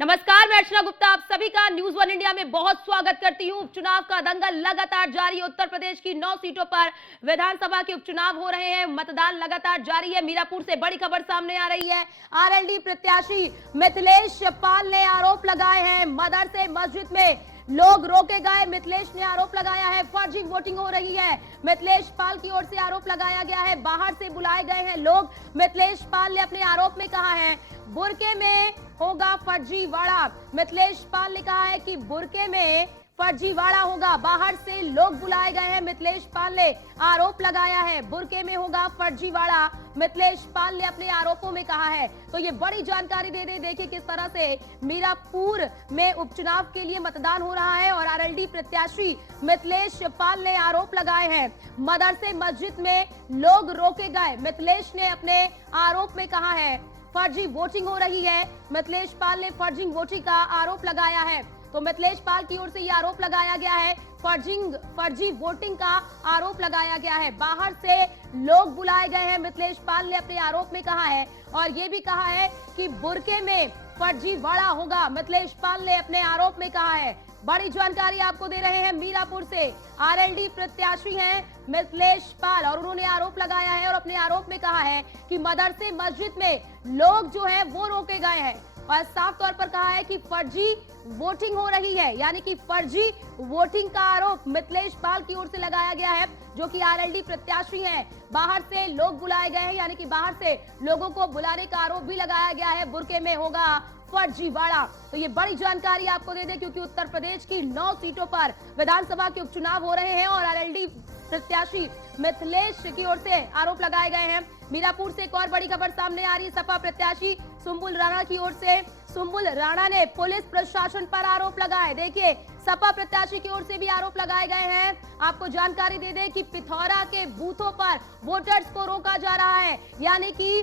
नमस्कार, मैं अर्चना गुप्ता आप सभी का न्यूज वन इंडिया में बहुत स्वागत करती हूं। उपचुनाव का दंगल लगातार जारी है। उत्तर प्रदेश की 9 सीटों पर विधानसभा के उपचुनाव हो रहे हैं। मतदान लगातार जारी है। मीरापुर से बड़ी खबर सामने आ रही है। आरएलडी प्रत्याशी मिथिलेश पाल ने आरोप लगाए हैं मदरसे मस्जिद में लोग रोके गए। मिथिलेश ने आरोप लगाया है फर्जी वोटिंग हो रही है। मिथिलेश पाल की ओर से आरोप लगाया गया है बाहर से बुलाए गए हैं लोग। मिथिलेश पाल ने अपने आरोप में कहा है बुरके में होगा फर्जीवाड़ा। मिथिलेश पाल ने कहा है कि बुरके में फर्जीवाड़ा होगा, बाहर से लोग बुलाए गए हैं। मिथिलेश पाल ने आरोप लगाया है बुरके में होगा फर्जीवाड़ा। मिथिलेश पाल ने अपने आरोपों में कहा है। तो ये बड़ी जानकारी दे दे, देखिए किस तरह से मीरापुर में उपचुनाव के लिए मतदान हो रहा है और आरएलडी प्रत्याशी मिथिलेश पाल ने आरोप लगाए हैं मदरसे मस्जिद में लोग रोके गए। मिथिलेश ने अपने आरोप में कहा है फर्जी वोटिंग हो रही है। मिथिलेश पाल ने फर्जी वोटिंग का आरोप लगाया है। तो मिथिलेश पाल की ओर से यह आरोप लगाया गया है फर्जी वोटिंग का आरोप लगाया गया है। बाहर से लोग बुलाए गए हैं। मिथिलेश पाल ने अपने आरोप में कहा है और यह भी कहा है कि बुरके में फर्जीवाड़ा होगा। मिथिलेश पाल ने अपने आरोप में कहा है। बड़ी जानकारी आपको दे रहे हैं मीरापुर से। आरएलडी प्रत्याशी हैं मिथिलेश पाल और उन्होंने आरोप लगाया है और अपने आरोप में कहा है कि मदरसे मस्जिद में लोग जो है वो रोके गए हैं और साफ तौर पर कहा है कि फर्जी वोटिंग हो रही है, यानी कि फर्जी वोटिंग का आरोप मिथिलेश पाल की ओर से लगाया गया है, जो कि आरएलडी प्रत्याशी हैं। बाहर से लोग बुलाए गए हैं, यानी कि बाहर से लोगों को बुलाने का आरोप भी लगाया गया है। बुरके में होगा फर्जीवाड़ा। तो ये बड़ी जानकारी आपको दे दें क्योंकि उत्तर प्रदेश की 9 सीटों पर विधानसभा के उपचुनाव हो रहे हैं और आरएलडी प्रत्याशी मिथिलेश की ओर से आरोप लगाए गए हैं। मीरापुर से एक और बड़ी खबर सामने आ रही है। सपा प्रत्याशी सुम्बुल राणा की ओर से सुम्बुल राणा ने पुलिस प्रशासन पर आरोप लगाए। देखिए सपा प्रत्याशी की ओर से भी आरोप लगाए गए हैं। आपको जानकारी दे दें कि पिथौरा के बूथों पर वोटर्स को रोका जा रहा है, यानी कि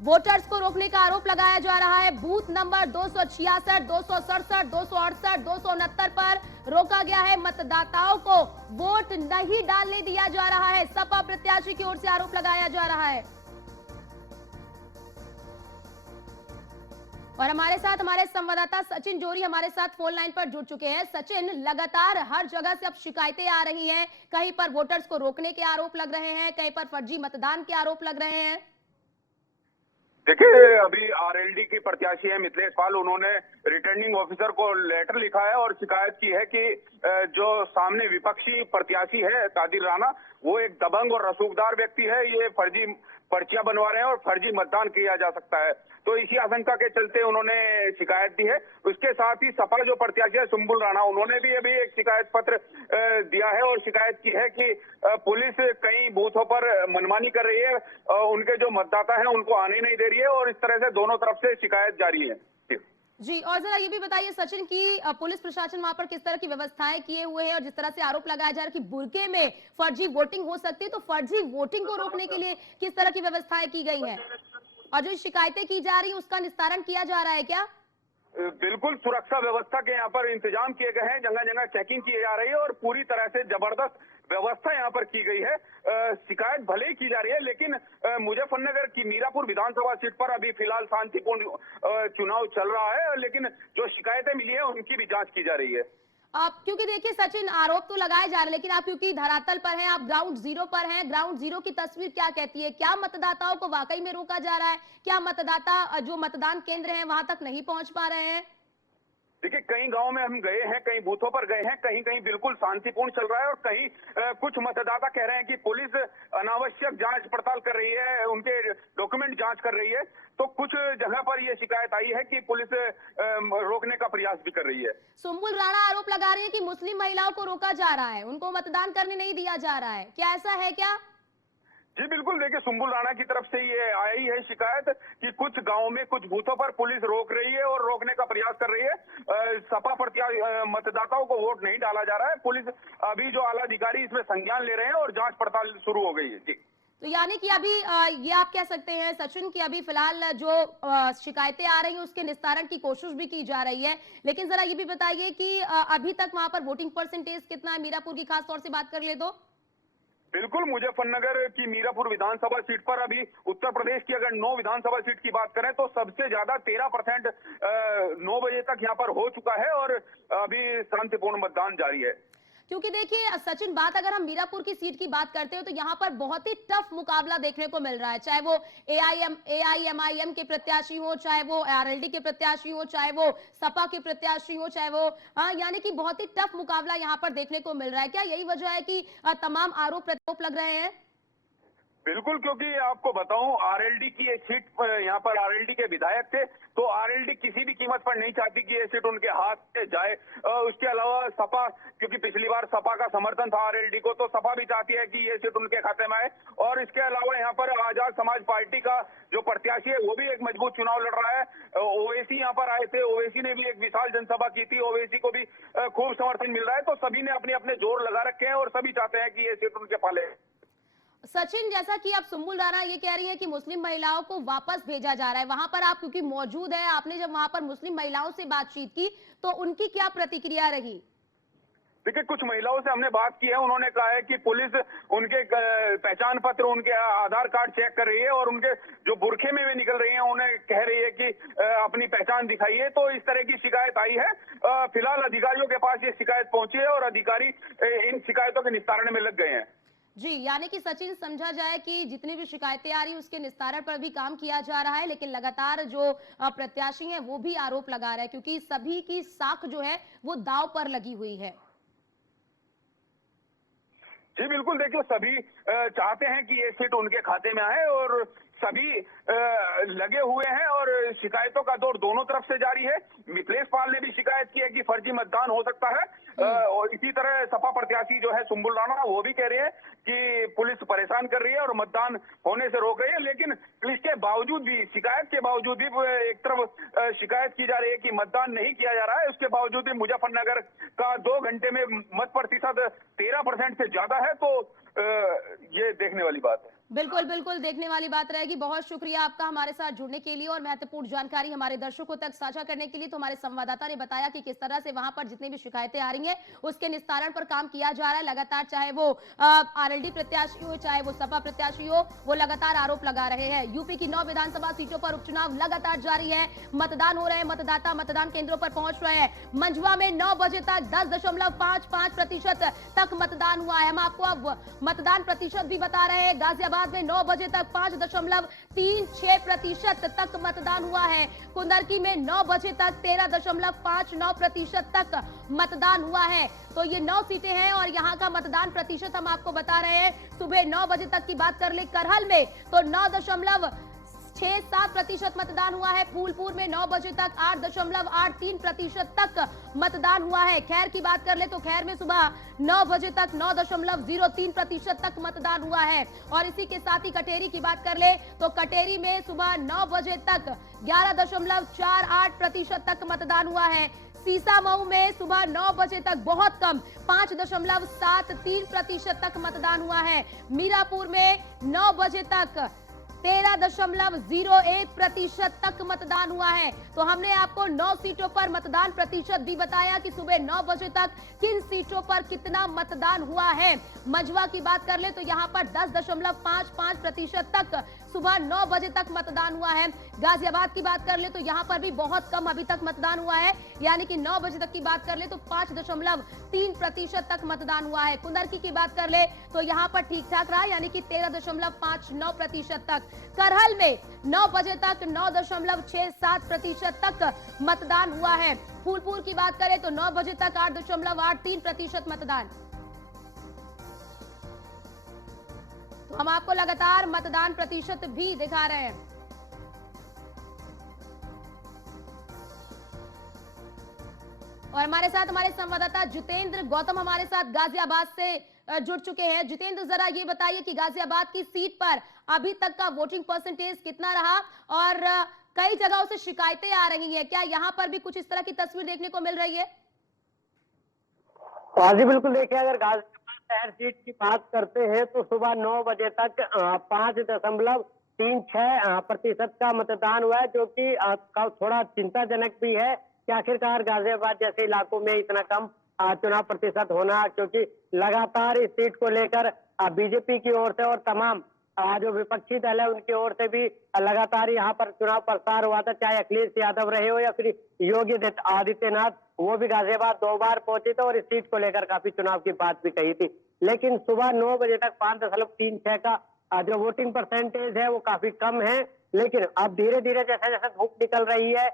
वोटर्स को रोकने का आरोप लगाया जा रहा है। बूथ नंबर 266, 267, 268, 269 पर रोका गया है। मतदाताओं को वोट नहीं डालने दिया जा रहा है। सपा प्रत्याशी की ओर से आरोप लगाया जा रहा है। और हमारे संवाददाता सचिन जोरी हमारे साथ फोन लाइन पर जुड़ चुके हैं। सचिन, लगातार हर जगह से अब शिकायतें आ रही हैं। कहीं पर वोटर्स को रोकने के आरोप लग रहे हैं, कहीं पर फर्जी मतदान के आरोप लग रहे हैं। देखिए, अभी आरएलडी की प्रत्याशी है मिथिलेश पाल, उन्होंने रिटर्निंग ऑफिसर को लेटर लिखा है और शिकायत की है कि जो सामने विपक्षी प्रत्याशी है कादिर राणा, वो एक दबंग और रसूखदार व्यक्ति है। ये फर्जी पर्चियां बनवा रहे हैं और फर्जी मतदान किया जा सकता है। तो इसी आशंका के चलते उन्होंने शिकायत दी है। उसके साथ ही सपा जो प्रत्याशी है सुम्बुल राणा, उन्होंने भी अभी एक शिकायत पत्र दिया है और शिकायत की है कि पुलिस कई बूथों पर मनमानी कर रही है, उनके जो मतदाता हैं उनको आने नहीं दे रही है और इस तरह से दोनों तरफ से शिकायत जारी है। जी, और जरा ये भी बताइए सचिन की पुलिस प्रशासन वहां पर किस तरह की व्यवस्थाएं किए हुए हैं और जिस तरह से आरोप लगाया जा रहा है कि बुरके में फर्जी वोटिंग हो सकती है, तो फर्जी वोटिंग को रोकने के लिए किस तरह की व्यवस्थाएं की गई हैं और जो शिकायतें की जा रही है उसका निस्तारण किया जा रहा है क्या? बिल्कुल, सुरक्षा व्यवस्था के यहाँ पर इंतजाम किए गए हैं। जगह जगह चेकिंग की जा रही है और पूरी तरह से जबरदस्त व्यवस्था यहाँ पर की गई है। शिकायत भले ही की जा रही है, लेकिन मुजफ्फरनगर की मीरापुर विधानसभा सीट पर अभी फिलहाल शांतिपूर्ण चुनाव चल रहा है, लेकिन जो शिकायतें मिली है उनकी भी जांच की जा रही है। आप क्योंकि देखिए सचिन, आरोप तो लगाए जा रहे हैं, लेकिन आप क्योंकि धरातल पर हैं, आप ग्राउंड जीरो पर हैं, ग्राउंड जीरो की तस्वीर क्या कहती है? क्या मतदाताओं को वाकई में रोका जा रहा है? क्या मतदाता जो मतदान केंद्र हैं वहां तक नहीं पहुंच पा रहे हैं? देखिए, कई गांव में हम गए हैं, कई बूथों पर गए हैं, कहीं कहीं बिल्कुल शांतिपूर्ण चल रहा है और कहीं कुछ मतदाता कह रहे हैं कि पुलिस अनावश्यक जांच पड़ताल कर रही है, उनके डॉक्यूमेंट जांच कर रही है। तो कुछ जगह पर यह शिकायत आई है कि पुलिस रोकने का प्रयास भी कर रही है। सुम्बुल राणा आरोप लगा रही है कि मुस्लिम महिलाओं को रोका जा रहा है, उनको मतदान करने नहीं दिया जा रहा है। क्या ऐसा है क्या? जी बिल्कुल, देखिए सुम्बुल राणा की तरफ से ये आई है शिकायत कि कुछ गांवों में कुछ बूथों पर पुलिस रोक रही है और रोकने का प्रयास कर रही है। सपा प्रत्याशी मतदाताओं को वोट नहीं डाला जा रहा है। पुलिस अभी जो आला अधिकारी इसमें संज्ञान ले रहे हैं और जांच पड़ताल शुरू हो गई है। जी, तो यानी कि अभी ये आप कह सकते हैं सचिन की अभी फिलहाल जो शिकायतें आ रही हैं उसके निस्तारण की कोशिश भी की जा रही है, लेकिन जरा ये भी बताइए कि अभी तक वहां पर वोटिंग परसेंटेज कितना है? मीरापुर की खास तौर से बात कर ले तो बिल्कुल, मुजफ्फरनगर की मीरापुर विधानसभा सीट पर अभी उत्तर प्रदेश की अगर 9 विधानसभा सीट की बात करें तो सबसे ज्यादा 13% 9 बजे तक यहाँ पर हो चुका है और अभी शांतिपूर्ण मतदान जारी है। क्योंकि देखिए सचिन, बात अगर हम मीरापुर की सीट की बात करते हो तो यहाँ पर बहुत ही टफ मुकाबला देखने को मिल रहा है, चाहे वो एआईएमआईएम के प्रत्याशी हो, चाहे वो आरएलडी के प्रत्याशी हो, चाहे वो सपा के प्रत्याशी हो, चाहे वो यानी कि बहुत ही टफ मुकाबला यहाँ पर देखने को मिल रहा है। क्या यही वजह है कि तमाम आरोप प्रत्यारोप लग रहे हैं? बिल्कुल, क्योंकि आपको बताऊं आरएलडी की एक सीट यहाँ पर आरएलडी के विधायक थे, तो आरएलडी किसी भी कीमत पर नहीं चाहती कि ये सीट उनके हाथ से जाए। उसके अलावा सपा, क्योंकि पिछली बार सपा का समर्थन था आरएलडी को, तो सपा भी चाहती है कि ये सीट उनके खाते में आए। और इसके अलावा यहाँ पर आजाद समाज पार्टी का जो प्रत्याशी है वो भी एक मजबूत चुनाव लड़ रहा है। ओवैसी यहाँ पर आए थे, ओवैसी ने भी एक विशाल जनसभा की थी, ओवैसी को भी खूब समर्थन मिल रहा है। तो सभी ने अपने अपने जोर लगा रखे हैं और सभी चाहते हैं कि ये सीट उनके पाले। सचिन, जैसा कि आप सुम्बुल राणा ये कह रही हैं कि मुस्लिम महिलाओं को वापस भेजा जा रहा है, वहां पर आप क्योंकि मौजूद है, आपने जब वहां पर मुस्लिम महिलाओं से बातचीत की तो उनकी क्या प्रतिक्रिया रही? देखिए, कुछ महिलाओं से हमने बात की है, उन्होंने कहा है कि पुलिस उनके पहचान पत्र, उनके आधार कार्ड चेक कर रही है और उनके जो बुरखे में वे निकल रही हैं उन्हें कह रही है कि अपनी पहचान दिखाइए। तो इस तरह की शिकायत आई है। फिलहाल अधिकारियों के पास ये शिकायत पहुंची है और अधिकारी इन शिकायतों के निस्तारण में लग गए हैं। जी, यानी कि सचिन, समझा जाए कि जितनी भी शिकायतें आ रही उसके निस्तारण पर भी काम किया जा रहा है, लेकिन लगातार जो प्रत्याशी हैं वो भी आरोप लगा रहे हैं क्योंकि सभी की साख जो है वो दांव पर लगी हुई है। जी बिल्कुल, देखिए सभी चाहते हैं कि ये सीट उनके खाते में आए और सभी लगे हुए हैं और शिकायतों का दौर दोनों तरफ से जारी है। मिथिलेश पाल ने भी शिकायत की है कि फर्जी मतदान हो सकता है और इसी तरह सपा प्रत्याशी जो है सुम्बुल राणा, वो भी कह रहे हैं कि पुलिस परेशान कर रही है और मतदान होने से रोक रही है। लेकिन इसके बावजूद भी, शिकायत के बावजूद भी एक तरफ शिकायत की जा रही है कि मतदान नहीं किया जा रहा है, उसके बावजूद भी मुजफ्फरनगर का 2 घंटे में मत प्रतिशत 13% से ज्यादा है। तो ये देखने वाली बात है। बिल्कुल बिल्कुल, देखने वाली बात रहेगी। बहुत शुक्रिया आपका हमारे साथ जुड़ने के लिए और महत्वपूर्ण जानकारी हमारे दर्शकों तक साझा करने के लिए। तो हमारे संवाददाता ने बताया कि किस तरह से वहां पर जितनी भी शिकायतें आ रही हैं उसके निस्तारण पर काम किया जा रहा है लगातार, चाहे वो आरएलडी प्रत्याशी हो, चाहे वो सपा प्रत्याशी हो, वो लगातार आरोप लगा रहे हैं। यूपी की 9 विधानसभा सीटों पर उपचुनाव लगातार जारी है, मतदान हो रहे हैं, मतदाता मतदान केंद्रों पर पहुंच रहे हैं। मंझवा में 9 बजे तक 10.55% तक मतदान हुआ है। हम आपको अब मतदान प्रतिशत भी बता रहे हैं। गाजियाबाद में 9 बजे तक 5.36% तक मतदान हुआ है। कुंदरकी में 9 बजे तक 13.59% तक मतदान हुआ है। तो ये 9 सीटें हैं और यहाँ का मतदान प्रतिशत हम आपको बता रहे हैं। सुबह 9 बजे तक की बात कर ले करहल में तो 9.67% मतदान हुआ है। फूलपुर में 9 बजे तक 8.83% तक मतदान हुआ है। खैर की बात कर ले तो खैर में सुबह 9 बजे तक 9.03% तक मतदान हुआ है। और इसी के साथ ही कटेरी की बात कर ले तो कटेरी में सुबह 9 बजे तक 11.48% तक मतदान हुआ है। सीसामऊ में सुबह 9 बजे तक बहुत कम 5.73% तक मतदान हुआ है। मीरापुर में 9 बजे तक 13.01% तक मतदान हुआ है। तो हमने आपको 9 सीटों पर मतदान प्रतिशत भी बताया कि सुबह 9 बजे तक किन सीटों पर कितना मतदान हुआ है। मंझवा की बात कर ले तो यहाँ पर 10.55% तक सुबह 9 बजे तक मतदान हुआ है। गाजियाबाद की बात कर ले तो यहाँ पर भी बहुत कम अभी तक मतदान हुआ है, यानी कि 9 बजे तक की बात कर ले तो 5.3% तक मतदान हुआ है। कुंदरकी की बात कर ले तो यहाँ पर ठीक ठाक रहा, यानी कि 13.59% तक। करहल में 9 बजे तक 9.67% तक मतदान हुआ है। फूलपुर की बात करें तो 9 बजे तक 8.83% मतदान। तो हम आपको लगातार मतदान प्रतिशत भी दिखा रहे हैं। और हमारे साथ हमारे संवाददाता जितेंद्र गौतम हमारे साथ गाजियाबाद से जुड़ चुके हैं। जितेंद्र, जरा ये बताइए कि गाजियाबाद की सीट पर अभी तक का वोटिंग परसेंटेज कितना रहा और कई जगहों से शिकायतें आ रही हैं, क्या यहाँ पर भी कुछ इस तरह की तस्वीर देखने को मिल रही है? हाँ जी बिल्कुल, देखिए अगर गाजियाबाद शहर सीट की बात करते हैं तो सुबह 9 बजे तक 5.36% का मतदान हुआ है, जो कि थोड़ा चिंताजनक भी है कि आखिरकार गाजियाबाद जैसे इलाकों में इतना कम चुनाव प्रतिशत होना, क्योंकि लगातार इस सीट को लेकर बीजेपी की ओर से और तमाम जो विपक्षी दल है उनकी ओर से भी लगातार यहाँ पर चुनाव प्रचार हुआ था। चाहे अखिलेश यादव रहे हो या फिर योगी आदित्यनाथ, वो भी गाजियाबाद 2 बार पहुंचे थे और इस सीट को लेकर काफी चुनाव की बात भी कही थी। लेकिन सुबह 9 बजे तक 5.36 का जो वोटिंग परसेंटेज है वो काफी कम है। लेकिन अब धीरे धीरे जैसे जैसे धूप निकल रही है,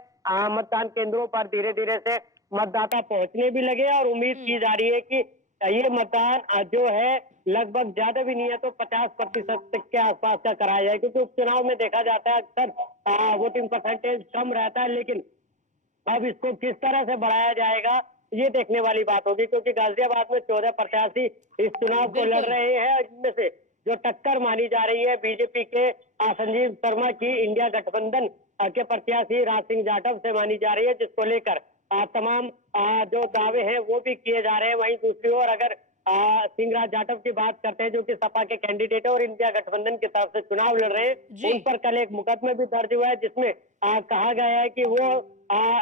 मतदान केंद्रों पर धीरे धीरे से मतदाता पहुंचने भी लगे और उम्मीद की जा रही है कि ये मतदान जो है लगभग ज्यादा भी नहीं है तो 50% के आसपास का कराया जाए, क्योंकि उपचुनाव में देखा जाता है अक्सर वोटिंग परसेंटेज कम रहता है। लेकिन अब इसको किस तरह से बढ़ाया जाएगा ये देखने वाली बात होगी, क्योंकि गाजियाबाद में 14 प्रत्याशी इस चुनाव को लड़ रहे हैं। इनमें से जो टक्कर मानी जा रही है बीजेपी के संजीव शर्मा की इंडिया गठबंधन के प्रत्याशी राज सिंह जाटव से मानी जा रही है, जिसको लेकर तमाम जो दावे हैं वो भी किए जा रहे हैं। वहीं दूसरी ओर अगर सिंह जाटव की बात करते हैं, जो कि सपा के कैंडिडेट है और इंडिया गठबंधन की तरफ से चुनाव लड़ रहे हैं, उन पर कल एक मुकदमा भी दर्ज हुआ है, जिसमें कहा गया है कि वो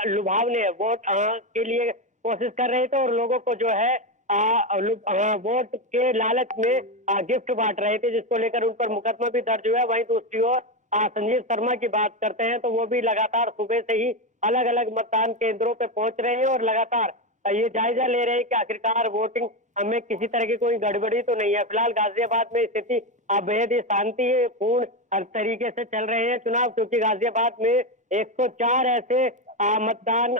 लुभावने वोट के लिए कोशिश कर रहे थे और लोगों को जो है वोट के लालच में गिफ्ट बांट रहे थे, जिसको लेकर उन पर मुकदमा भी दर्ज हुआ है। वहीं दूसरी ओर संजीव शर्मा की बात करते हैं तो वो भी लगातार सुबह से ही अलग अलग मतदान केंद्रों पे पहुंच रहे हैं और लगातार ये जायजा ले रहे हैं कि आखिरकार वोटिंग में किसी तरह की कोई गड़बड़ी तो नहीं है। फिलहाल गाजियाबाद में स्थिति बेहद ही शांतिपूर्ण हर तरीके से चल रहे हैं चुनाव, क्योंकि गाजियाबाद में 104 ऐसे मतदान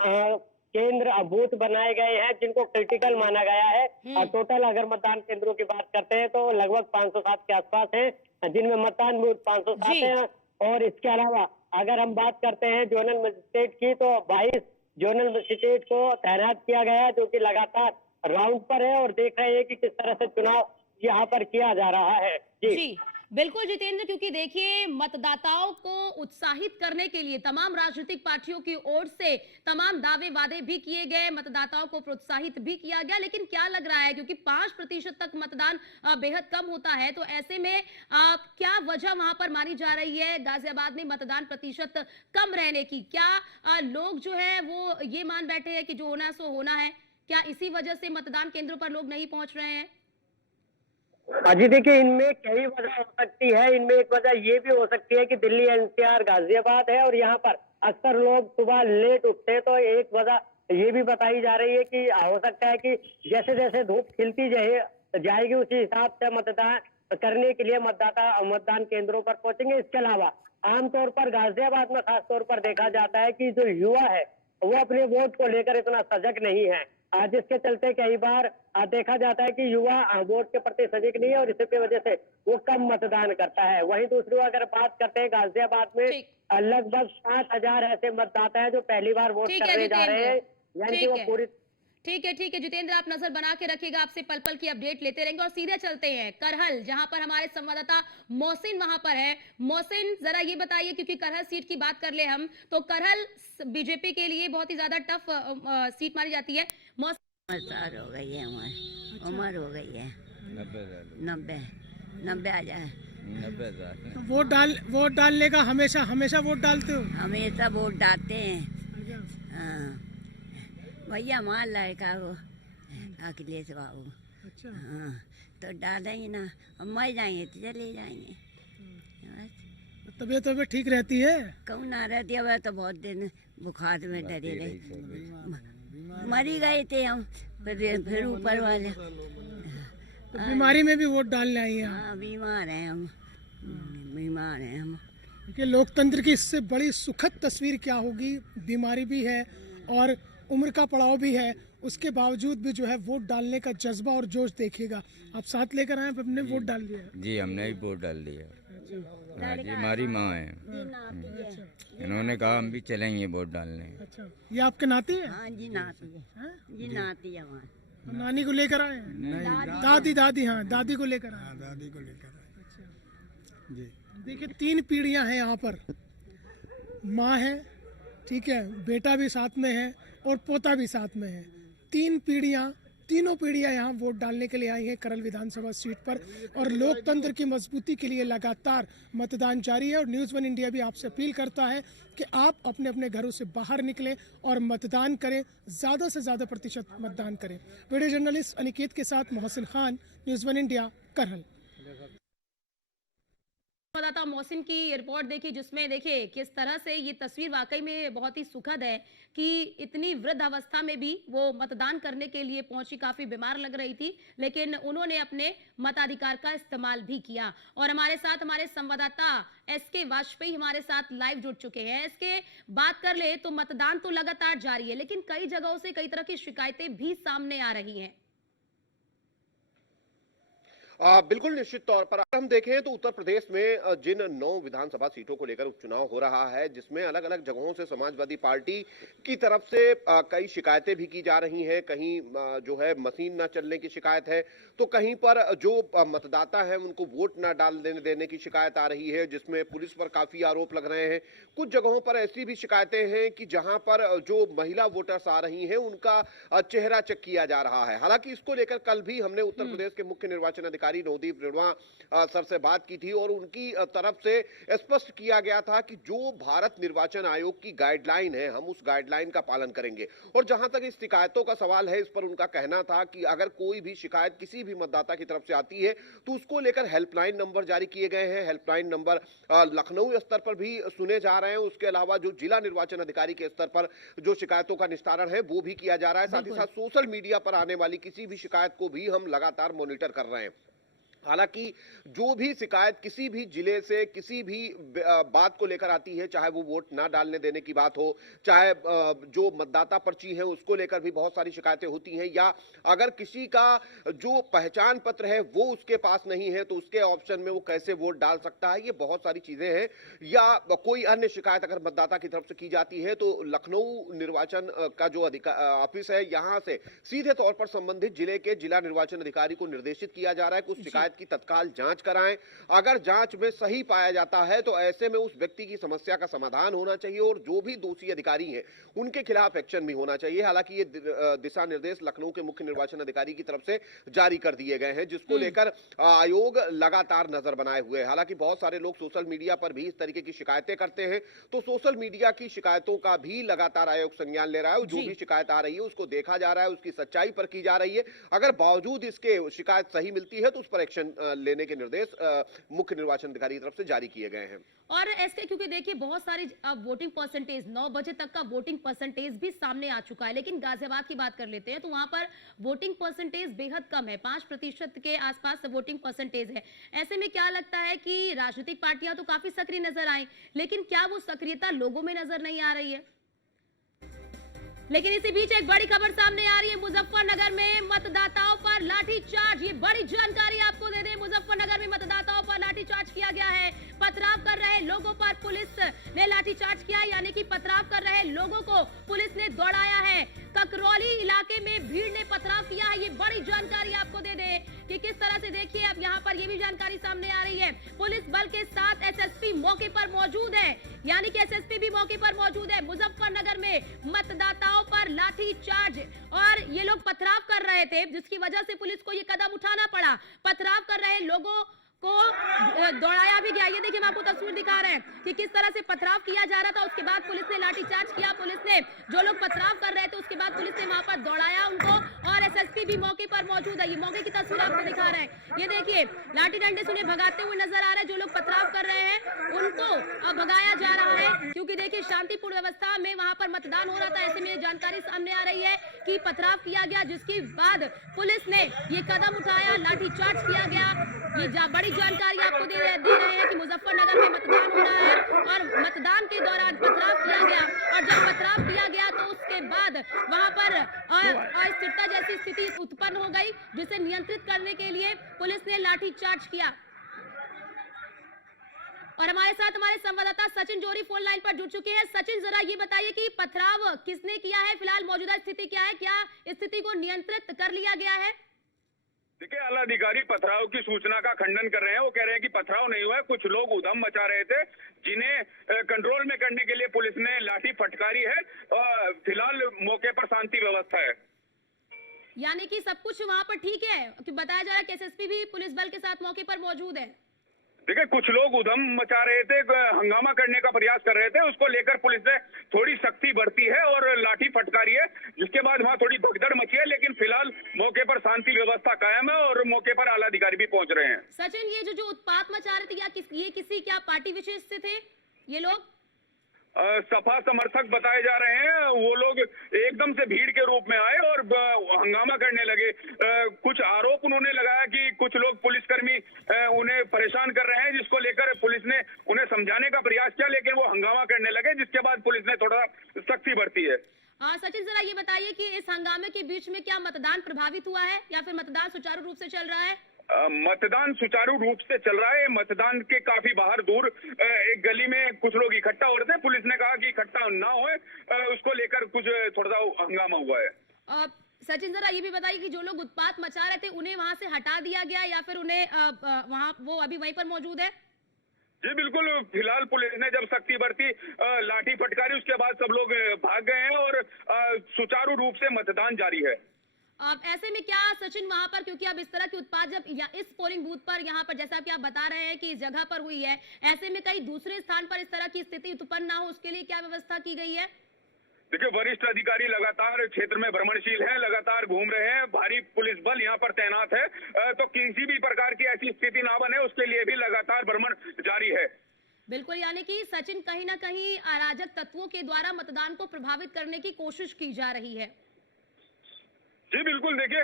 केंद्र बूथ बनाए गए हैं जिनको क्रिटिकल माना गया है। और टोटल अगर मतदान केंद्रों की बात करते हैं तो लगभग 507 के आसपास है, जिनमें मतदान बूथ 507 है। और इसके अलावा अगर हम बात करते हैं जोनल मजिस्ट्रेट की, तो 22 जोनल मजिस्ट्रेट को तैनात किया गया है, जो कि लगातार राउंड पर है और देख रहे हैं कि किस तरह से चुनाव यहाँ पर किया जा रहा है। जी बिल्कुल जितेंद्र, क्योंकि देखिए मतदाताओं को उत्साहित करने के लिए तमाम राजनीतिक पार्टियों की ओर से तमाम दावे वादे भी किए गए, मतदाताओं को प्रोत्साहित भी किया गया। लेकिन क्या लग रहा है, क्योंकि 5% तक मतदान बेहद कम होता है, तो ऐसे में क्या वजह वहां पर मानी जा रही है गाजियाबाद में मतदान प्रतिशत कम रहने की? क्या लोग जो है वो ये मान बैठे हैं कि जो होना सो होना है? क्या इसी वजह से मतदान केंद्रों पर लोग नहीं पहुंच रहे हैं? जी देखिए, इनमें कई वजह हो सकती है। इनमें एक वजह ये भी हो सकती है कि दिल्ली एनसीआर गाजियाबाद है और यहाँ पर अक्सर लोग सुबह लेट उठते हैं, तो एक वजह ये भी बताई जा रही है कि हो सकता है कि जैसे जैसे धूप खिलती जाएगी उसी हिसाब से मतदान करने के लिए मतदाता मतदान केंद्रों पर पहुंचेंगे। इसके अलावा आमतौर पर गाजियाबाद में खासतौर पर देखा जाता है कि जो युवा है वो अपने वोट को लेकर इतना सजग नहीं है, जिसके चलते कई बार देखा जाता है कि युवा वोट के प्रति सजग नहीं है और इसकी वजह से वो कम मतदान करता है। वहीं दूसरी ओर अगर बात करते हैं गाजियाबाद में लगभग 7,000 ऐसे मतदाता है जो पहली बार वोट करने जा रहे हैं, यानी कि वो पूरी ठीक है जितेंद्र, आप नजर बना के रखिएगा, आपसे पल पल की अपडेट लेते रहेंगे। और सीधे चलते हैं करहल, जहां पर हमारे संवाददाता मोहसिन वहां पर है। मोहसिन, जरा ये बताइए, क्योंकि करहल सीट की बात कर ले हम, तो करहल बीजेपी के लिए बहुत ही ज्यादा टफ सीट मानी जाती है। हो गई है, हमारी उम्र हो गई है 90 आ जाए। तो वोट डालने का हमेशा वोट डालते हो? हमेशा वोट डालते हैं। हाँ भैया, हमारा लड़का वो अखिलेश बाबू। अच्छा। हाँ तो डालेंगे ना, हम मर जाएंगे तो चले जाएंगे। तबीयत ठीक रहती है? कहूँ ना रहती है, तो बहुत दिन बुखार में डरे रहे, मरी गए थे हम, फिर ऊपर वाले। तो बीमारी में भी वोट डालने आई हैं? हाँ बीमार हैं हम, बीमार हैं हम। कि लोकतंत्र की इससे बड़ी सुखद तस्वीर क्या होगी? बीमारी भी है और उम्र का पड़ाव भी है, उसके बावजूद भी जो है वोट डालने का जज्बा और जोश देखिएगा। आप साथ लेकर आए, अपने वोट डाल दिया? जी हमने ही वोट डाल दिया। हाँ जी, हमारी माँ है, इन्होंने कहा हम भी चलेंगे वोट डालने। अच्छा, ये आपके नाती है? हाँ जी नाती है, जी नाती है हमारी। नानी को लेकर आए हैं? दादी, हाँ दादी को लेकर आए। दादी को लेकर आए। अच्छा जी। देखिए 3 पीढ़ियां हैं यहाँ पर, माँ है, ठीक है, बेटा भी साथ में है और पोता भी साथ में है। 3 पीढ़ियां तीनों पीढ़ियां यहाँ वोट डालने के लिए आई हैं करल विधानसभा सीट पर और लोकतंत्र की मजबूती के लिए लगातार मतदान जारी है। और न्यूज़ 1 इंडिया भी आपसे अपील करता है कि आप अपने अपने घरों से बाहर निकलें और मतदान करें, ज़्यादा से ज़्यादा प्रतिशत मतदान करें। वीडियो जर्नलिस्ट अनिकेत के साथ मोहसिन खान, न्यूज़ 1 इंडिया, करहल। संवाददाता मोहसिन की रिपोर्ट देखी, जिसमें देखिए किस तरह से ये तस्वीर वाकई में बहुत ही सुखद है कि इतनी वृद्ध अवस्था में भी वो मतदान करने के लिए पहुंची। काफी बीमार लग रही थी, लेकिन उन्होंने अपने मताधिकार का इस्तेमाल भी किया। और हमारे साथ हमारे संवाददाता एसके वाजपेयी हमारे साथ लाइव जुड़ चुके हैं। एसके, बात कर ले तो मतदान तो लगातार जारी है, लेकिन कई जगहों से कई तरह की शिकायतें भी सामने आ रही हैं। बिल्कुल निश्चित तौर पर अगर हम देखें तो उत्तर प्रदेश में जिन 9 विधानसभा सीटों को लेकर उपचुनाव हो रहा है, जिसमें अलग अलग जगहों से समाजवादी पार्टी की तरफ से कई शिकायतें भी की जा रही हैं। कहीं जो है मशीन न चलने की शिकायत है, तो कहीं पर जो मतदाता हैं उनको वोट न डाल देने की शिकायत आ रही है, जिसमें पुलिस पर काफी आरोप लग रहे हैं। कुछ जगहों पर ऐसी भी शिकायतें हैं कि जहां पर जो महिला वोटर्स आ रही हैं उनका चेहरा चेक किया जा रहा है। हालांकि इसको लेकर कल भी हमने उत्तर प्रदेश के मुख्य निर्वाचन अधिकारी नवदीप रेणुआ सर से बात की थी और उनकी तरफ से स्पष्ट किया गया था कि जो भारत निर्वाचन आयोग की गाइडलाइन है, हम उस गाइडलाइन का पालन करेंगे। और जहां तक इस शिकायतों का सवाल है, इस पर उनका कहना था कि अगर कोई भी शिकायत किसी भी मतदाता की तरफ से आती है तो उसको लेकर हेल्पलाइन नंबर जारी किए गए हैं। हेल्पलाइन नंबर लखनऊ स्तर पर भी सुने जा रहे हैं। उसके अलावा जो जिला निर्वाचन अधिकारी के स्तर पर जो शिकायतों का निस्तारण है वो भी किया जा रहा है। साथ ही साथ सोशल मीडिया पर आने वाली किसी भी शिकायत को भी हम लगातार मॉनिटर कर रहे हैं। हालांकि जो भी शिकायत किसी भी जिले से किसी भी बात को लेकर आती है, चाहे वो वोट ना डालने देने की बात हो, चाहे जो मतदाता पर्ची है उसको लेकर भी बहुत सारी शिकायतें होती हैं, या अगर किसी का जो पहचान पत्र है वो उसके पास नहीं है तो उसके ऑप्शन में वो कैसे वोट डाल सकता है, ये बहुत सारी चीजें हैं। या कोई अन्य शिकायत अगर मतदाता की तरफ से की जाती है तो लखनऊ निर्वाचन का जो ऑफिस है, यहां से सीधे तौर पर संबंधित जिले के जिला निर्वाचन अधिकारी को निर्देशित किया जा रहा है कुछ शिकायत की तत्काल जांच कराएं। अगर जांच में सही पाया जाता है तो ऐसे में उस व्यक्ति की समस्या का समाधान होना चाहिए और जो भी दोषी अधिकारी हैं उनके खिलाफ एक्शन भी होना चाहिए। हालांकि ये दिशा निर्देश लखनऊ के मुख्य निर्वाचन अधिकारी की तरफ से जारी कर दिए गए हैं, जिसको लेकर आयोग लगातार नजर बनाए हुए है। हालांकि बहुत सारे लोग सोशल मीडिया पर भी इस तरीके की शिकायतें करते हैं, तो सोशल मीडिया की शिकायतों का भी लगातार आयोग संज्ञान ले रहा है। जो भी शिकायत आ रही है उसको देखा जा रहा है, उसकी सच्चाई पर की जा रही है। अगर बावजूद इसके शिकायत सही मिलती है तो उस पर एक्शन लेने के निर्देश मुख्य निर्वाचन अधिकारी की तरफ से जारी किए गए हैं। और ऐसे क्योंकि देखिए बहुत सारी वोटिंग परसेंटेज 9 बजे तक का वोटिंग परसेंटेज भी सामने आ चुका है, लेकिन गाजियाबाद की बात कर लेते हैं तो वहां पर वोटिंग परसेंटेज बेहद कम है, 5% के आसपास वोटिंग परसेंटेज है। ऐसे में क्या लगता है कि राजनीतिक पार्टियां तो काफी सक्रिय नजर आई, लेकिन क्या वो सक्रियता लोगों में नजर नहीं आ रही है? लेकिन इसी बीच एक बड़ी खबर सामने आ रही है, मुजफ्फरनगर में मतदाताओं पर लाठीचार्ज। ये बड़ी जानकारी आपको दे दें, मुजफ्फरनगर में मतदाताओं पर लाठीचार्ज किया गया है। पथराव कर रहे लोगों पर पुलिस ने लाठीचार्ज किया, यानी कि पथराव कर रहे लोगों को पुलिस ने दौड़ाया है। ककरौली इलाके में भीड़ ने पथराव किया है। ये बड़ी जानकारी आपको दे दें कि किस तरह से, देखिए अब यहाँ पर ये भी जानकारी सामने आ रही है। पुलिस बल के साथ एसएसपी मौके पर मौजूद है, यानी कि एसएसपी भी मौके पर मौजूद है। मुजफ्फरनगर में मतदाताओं पर लाठीचार्ज और ये लोग पथराव कर रहे थे, जिसकी वजह से पुलिस को ये कदम उठाना पड़ा। पथराव कर रहे लोगों को दौड़ाया भी गया। ये देखिए, हम आपको तस्वीर दिखा रहे हैं कि किस तरह से पथराव किया जा रहा था। उसके बाद पुलिस ने लाठीचार्ज किया। पुलिस ने जो लोग पथराव कर रहे थे उसके बाद पुलिस ने वहां पर दौड़ाया उनको, और एसएसपी भी मौके पर मौजूद है। ये मौके की तस्वीर आपको दिखा रहे हैं। ये देखिए, लाठी डंडे से उन्हें भगाते हुए नजर आ रहे हैं। जो लोग पथराव कर रहे हैं उनको अब भगाया जा रहा है, क्योंकि देखिए शांतिपूर्ण व्यवस्था में वहां पर मतदान हो रहा था। ऐसे में जानकारी सामने आ रही है कि पथराव किया गया, जिसके बाद पुलिस ने ये कदम उठाया, लाठीचार्ज किया गया। ये बड़ी जानकारी आपको दे रहे हैं कि मुजफ्फरनगर में मतदान हो रहा है और मतदान के दौरान पथराव किया गया, और जब पथराव किया गया तो उसके बाद वहां पर अस्थिरता जैसी स्थिति उत्पन्न हो गई, जिसे नियंत्रित करने के लिए पुलिस ने लाठीचार्ज किया। और हमारे साथ हमारे संवाददाता सचिन जोरी फोन लाइन पर जुड़ चुके हैं। सचिन, जरा ये बताइए कि पथराव किसने किया है, फिलहाल मौजूदा स्थिति क्या है, क्या स्थिति को नियंत्रित कर लिया गया है? देखिए, आला अधिकारी पथराव की सूचना का खंडन कर रहे हैं। वो कह रहे हैं कि पथराव नहीं हुआ है, कुछ लोग उधम मचा रहे थे, जिन्हें कंट्रोल में करने के लिए पुलिस ने लाठी फटकारी है। फिलहाल मौके पर शांति व्यवस्था है। यानी कि सब कुछ वहां पर ठीक है, कि बताया जा रहा है कि एसएसपी भी पुलिस बल के साथ मौके पर मौजूद है। देखिए, कुछ लोग उधम मचा रहे थे, हंगामा करने का प्रयास कर रहे थे, उसको लेकर पुलिस ने थोड़ी सख्ती बरती है और लाठी फटकारी है, जिसके बाद वहां थोड़ी भगदड़ मची है। लेकिन फिलहाल मौके पर शांति व्यवस्था कायम है और मौके पर आला अधिकारी भी पहुंच रहे हैं। सचिन, ये जो उत्पात मचा रहे थे, ये किसी क्या पार्टी विशेष से थे ये लोग? सपा समर्थक बताए जा रहे हैं। वो लोग एकदम से भीड़ के रूप में आए और हंगामा करने लगे। कुछ आरोप उन्होंने लगाया कि कुछ लोग पुलिसकर्मी उन्हें परेशान कर रहे हैं, जिसको लेकर पुलिस ने उन्हें समझाने का प्रयास किया, लेकिन वो हंगामा करने लगे, जिसके बाद पुलिस ने थोड़ा सख्ती बरती है। सचिन, जरा ये बताइए कि इस हंगामे के बीच में क्या मतदान प्रभावित हुआ है या फिर मतदान सुचारू रूप से चल रहा है? मतदान सुचारू रूप से चल रहा है। मतदान के काफी बाहर दूर एक गली में कुछ लोग इकट्ठा हो रहे थे। पुलिस ने कहा कि इकट्ठा ना होए, उसको लेकर कुछ थोड़ा सा हंगामा हुआ है। सचिन, जरा ये भी बताइए कि जो लोग उत्पात मचा रहे थे उन्हें वहां से हटा दिया गया या फिर उन्हें वहां वो अभी वहीं पर मौजूद है? जी बिल्कुल, फिलहाल पुलिस ने जब सख्ती बरती, लाठी फटकारी, उसके बाद सब लोग भाग गए हैं और सुचारू रूप से मतदान जारी है। ऐसे में क्या सचिन वहां पर, क्योंकि अब इस तरह की उत्पात जब इस पोलिंग बूथ पर यहाँ पर जैसा कि आप बता रहे हैं कि इस जगह पर हुई है, ऐसे में कहीं दूसरे स्थान पर इस तरह की स्थिति उत्पन्न ना हो, उसके लिए क्या व्यवस्था की गई है? देखिए, वरिष्ठ अधिकारी लगातार क्षेत्र में भ्रमणशील हैं, लगातार घूम रहे हैं, भारी पुलिस बल यहाँ पर तैनात है, तो किसी भी प्रकार की ऐसी स्थिति ना बने, उसके लिए भी लगातार भ्रमण जारी है। बिल्कुल, यानी कि सचिन कहीं ना कहीं अराजक तत्वों के द्वारा मतदान को प्रभावित करने की कोशिश की जा रही है। जी बिल्कुल, देखिए,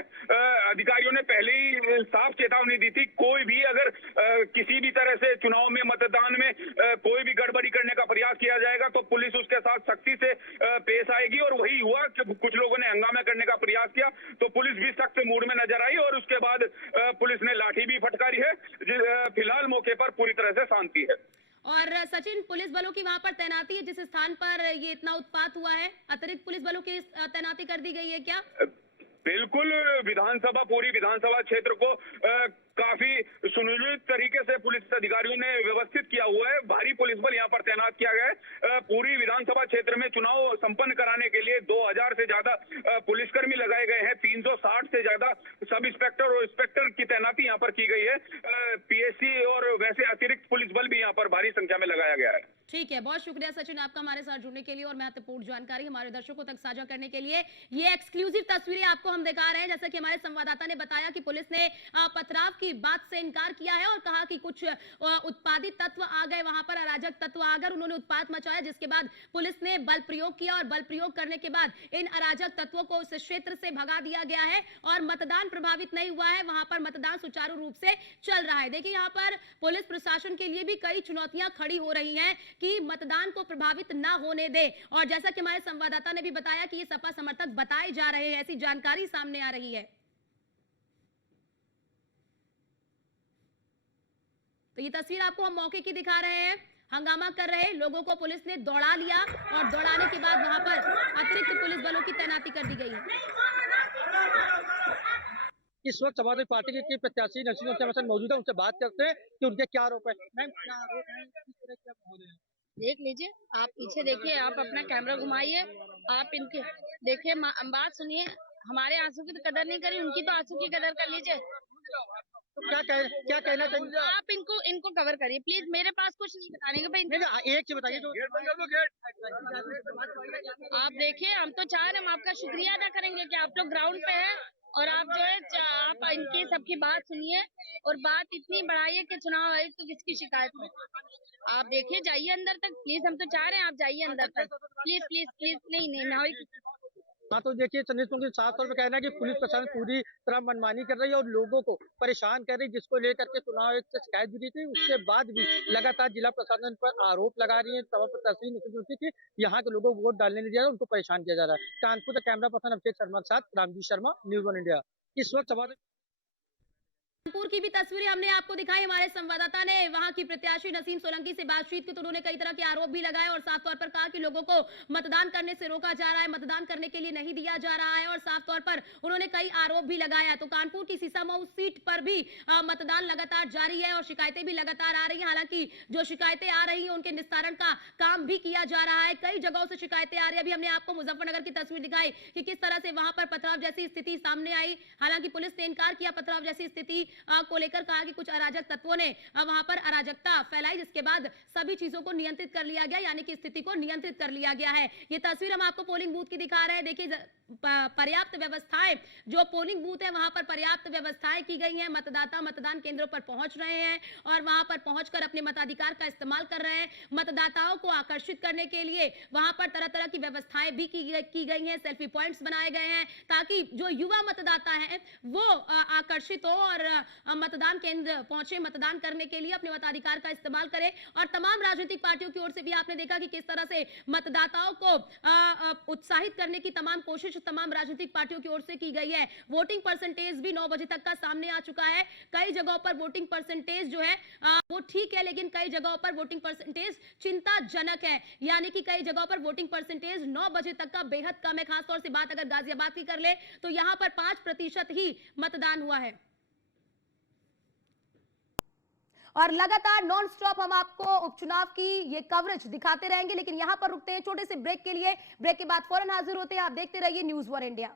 अधिकारियों ने पहले ही साफ चेतावनी दी थी, कोई भी अगर किसी भी तरह से चुनाव में, मतदान में कोई भी गड़बड़ी करने का प्रयास किया जाएगा तो पुलिस उसके साथ सख्ती से पेश आएगी। और वही हुआ कि कुछ लोगों ने हंगामा करने का प्रयास किया तो पुलिस भी सख्त मूड में नजर आई और उसके बाद पुलिस ने लाठी भी फटकारी है। फिलहाल मौके पर पूरी तरह से शांति है। और सचिन, पुलिस बलों की वहां पर तैनाती है जिस स्थान पर ये इतना उत्पात हुआ है, अतिरिक्त पुलिस बलों की तैनाती कर दी गई है क्या? बिल्कुल, पूरी विधानसभा क्षेत्र को काफी सुनियोजित तरीके से पुलिस अधिकारियों ने व्यवस्थित किया हुआ है। भारी पुलिस बल यहाँ पर तैनात किया गया है। पूरी विधानसभा क्षेत्र में चुनाव संपन्न कराने के लिए 2000 से ज्यादा पुलिसकर्मी लगाए गए हैं। 360 से ज्यादा सब इंस्पेक्टर और इंस्पेक्टर की तैनाती यहाँ पर की गई है। पीएससी और वैसे अतिरिक्त पुलिस बल भी यहाँ पर भारी संख्या में लगाया गया है। ठीक है, बहुत शुक्रिया सचिन आपका हमारे साथ जुड़ने के लिए और महत्वपूर्ण जानकारी हमारे दर्शकों तक साझा करने के लिए। ये एक्सक्लूसिव तस्वीरें आपको हम दिखा रहे हैं, जैसा कि हमारे संवाददाता ने बताया कि पुलिस ने पथराव की बात से इनकार किया है और कहा कि कुछ उत्पादित तत्व आ गए, वहां पर अराजक तत्व आ गए, उन्होंने उत्पात मचाया, जिसके बाद पुलिस ने बल प्रयोग किया और बल प्रयोग करने के बाद इन अराजक तत्वों को उस क्षेत्र से भगा दिया गया है और मतदान प्रभावित नहीं हुआ है। वहां पर मतदान सुचारू रूप से चल रहा है। देखिए, यहाँ पर पुलिस प्रशासन के लिए भी कई चुनौतियां खड़ी हो रही हैं कि मतदान को प्रभावित ना होने दे। और जैसा कि हमारे संवाददाता ने भी बताया कि ये सपा समर्थक बताए जा रहे हैं, ऐसी जानकारी सामने आ रही है। तो ये तस्वीर आपको हम मौके की दिखा रहे हैं। हंगामा कर रहे लोगों को पुलिस ने दौड़ा लिया और दौड़ाने के बाद वहां पर अतिरिक्त पुलिस बलों की तैनाती कर दी गई है। इस वक्त समाजवादी पार्टी के प्रत्याशी नसीम हसन मौजूद है, उनसे बात करते हैं कि उनके क्या आरोप है। मैम, क्या आरोप है, किस तरह के महोदय हैं? देख लीजिए, आप पीछे देखिए, आप अपना कैमरा घुमाइए, आप इनके देखिए, बात सुनिए। हमारे आंसू की तो कदर नहीं करी, उनकी तो आंसू की कदर कर लीजिए। तो क्या कहना चाहिए आप इनको कवर करिए प्लीज। मेरे पास कुछ नहीं बताने के भाई। एक चीज बताइए, आप देखिए, हम तो चाह रहे, हम आपका शुक्रिया अदा करेंगे कि आप लोग ग्राउंड पे हैं और आप जो है आप इनकी सबकी बात सुनिए और बात इतनी बढ़ाइए कि चुनाव आयुक्त तो किसकी शिकायत हो। आप देखिए, जाइए अंदर तक प्लीज, हम तो चाह रहे हैं आप जाइए अंदर तक प्लीज प्लीज प्लीज। नहीं। हाँ, तो देखिए, संदेश के साफ तौर पर कहना है कि पुलिस प्रशासन पूरी तरह मनमानी कर रही है और लोगों को परेशान कर रही है, जिसको लेकर के चुनाव आयोग से शिकायत भी दी थी। उसके बाद भी लगातार जिला प्रशासन पर आरोप लगा रही है सपा प्रत्याशी कि यहाँ के लोगों को वोट डालने नहीं दिया जा रहा, उनको परेशान किया जा रहा है। कानपुर से कैमरा पर्सन अभिषेक शर्मा के साथ रामजी शर्मा, न्यूज़ 1 इंडिया। इस वक्त कानपुर की भी तस्वीरें हमने आपको दिखाई। हमारे संवाददाता ने वहां की प्रत्याशी नसीम सोलंकी से बातचीत की तो उन्होंने कई तरह के आरोप भी लगाए और साफ तौर पर कहा कि लोगों को मतदान करने से रोका जा रहा है, मतदान करने के लिए नहीं दिया जा रहा है और साफ तौर पर उन्होंने कई आरोप भी लगाया। तो कानपुर की सीसामऊ सीट पर भी मतदान लगातार जारी है और शिकायतें भी लगातार आ रही है। हालांकि जो शिकायतें आ रही है उनके निस्तारण का काम भी किया जा रहा है। कई जगहों से शिकायतें आ रही है। अभी हमने आपको मुजफ्फरनगर की तस्वीर दिखाई कि किस तरह से वहां पर पथराव जैसी स्थिति सामने आई। हालांकि पुलिस ने इनकार किया पथराव जैसी स्थिति को लेकर, कहा कि कुछ अराजक तत्वों ने वहां पर अराजकता फैलाई, जिसके बाद सभी चीजों को नियंत्रित कर लिया गया, यानी कि स्थिति को नियंत्रित कर लिया गया है। ये तस्वीर हम आपको पोलिंग बूथ की दिखा रहे हैं। देखिए पर्याप्त व्यवस्थाएं, जो पोलिंग बूथ है वहां पर पर्याप्त व्यवस्थाएं की गई हैं। मतदाता मतदान केंद्रों पर पहुंच रहे हैं और वहां पर पहुंचकर अपने मताधिकार का इस्तेमाल कर रहे हैं। मतदाताओं को आकर्षित करने के लिए वहां पर तरह तरह की व्यवस्थाएं भी की गई हैं। सेल्फी पॉइंट्स बनाए गए हैं ताकि जो युवा मतदाता हैं वो आकर्षित हो और मतदान केंद्र पहुंचे, मतदान करने के लिए अपने मताधिकार का इस्तेमाल करें। और तमाम राजनीतिक पार्टियों की ओर से भी आपने देखा कि किस तरह से मतदाताओं को उत्साहित करने की तमाम कोशिश तमाम राजनीतिक पार्टियों की ओर से की गई है। वोटिंग परसेंटेज भी 9 बजे तक का सामने आ चुका है। कई जगहों पर वोटिंग परसेंटेज जो है वो ठीक है, लेकिन कई जगहों पर वोटिंग परसेंटेज चिंताजनक है, यानी कि कई जगहों पर वोटिंग परसेंटेज 9 बजे तक का बेहद कम है। खासतौर से बात अगर गाजियाबाद की कर ले तो यहां पर 5% ही मतदान हुआ है। और लगातार नॉन स्टॉप हम आपको उपचुनाव की ये कवरेज दिखाते रहेंगे, लेकिन यहां पर रुकते हैं छोटे से ब्रेक के लिए। ब्रेक के बाद फौरन हाजिर होते हैं। आप देखते रहिए न्यूज़ 1 इंडिया।